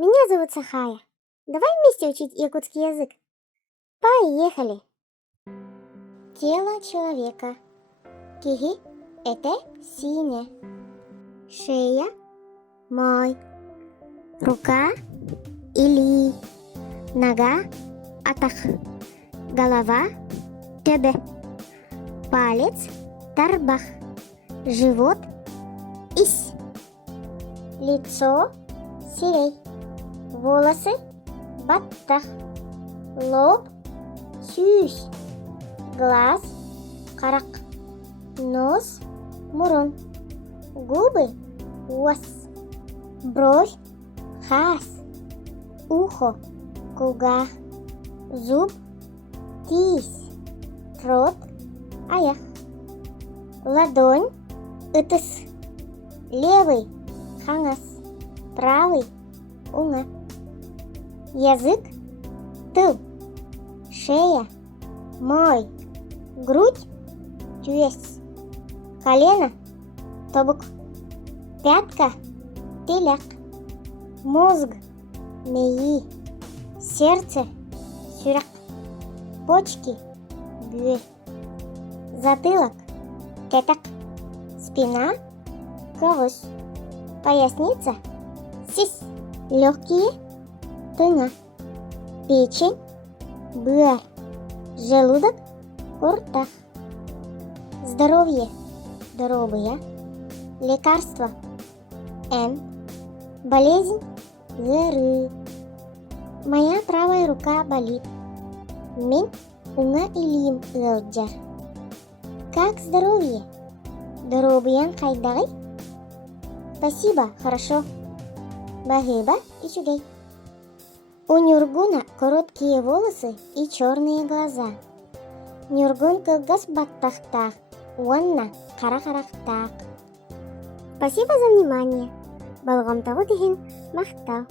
Меня зовут Сахая. Давай вместе учить якутский язык. Поехали! Тело человека. Кихи – это сине. Шея – мой. Рука – или. Нога – атах. Голова – тебе. Палец – тарбах. Живот – ись. Лицо – сирей. Волосы – баттах. Лоб – сюсь. Глаз – карак. Нос – мурун. Губы – уас. Бровь – хас. Ухо – куга. Зуб – тись. Рот – аях. Ладонь – ытыс. Левый – хангас. Правый – унга. Язык – тыл. Шея – мой. Грудь – тюес. Колено – тобук. Пятка – теляк. Мозг – меи. Сердце – сюрак. Почки – бюэ. Затылок – кетак. Спина – кавус. Поясница – сис. Легкие – тына. Печень – быар. Желудок – куртах. Здоровье – здоровье. Лекарство – эн. Болезнь – гыры. Моя правая рука болит. Мин унга илим ылджар. Как здоровье? Здоровьян хайдай? Спасибо, хорошо. Багыба и чугей. У Нюргуна короткие волосы и черные глаза. Нюргун кылгас баттахтах, уанна карахарахтах. Спасибо за внимание. Балгамтагу тихин махтал.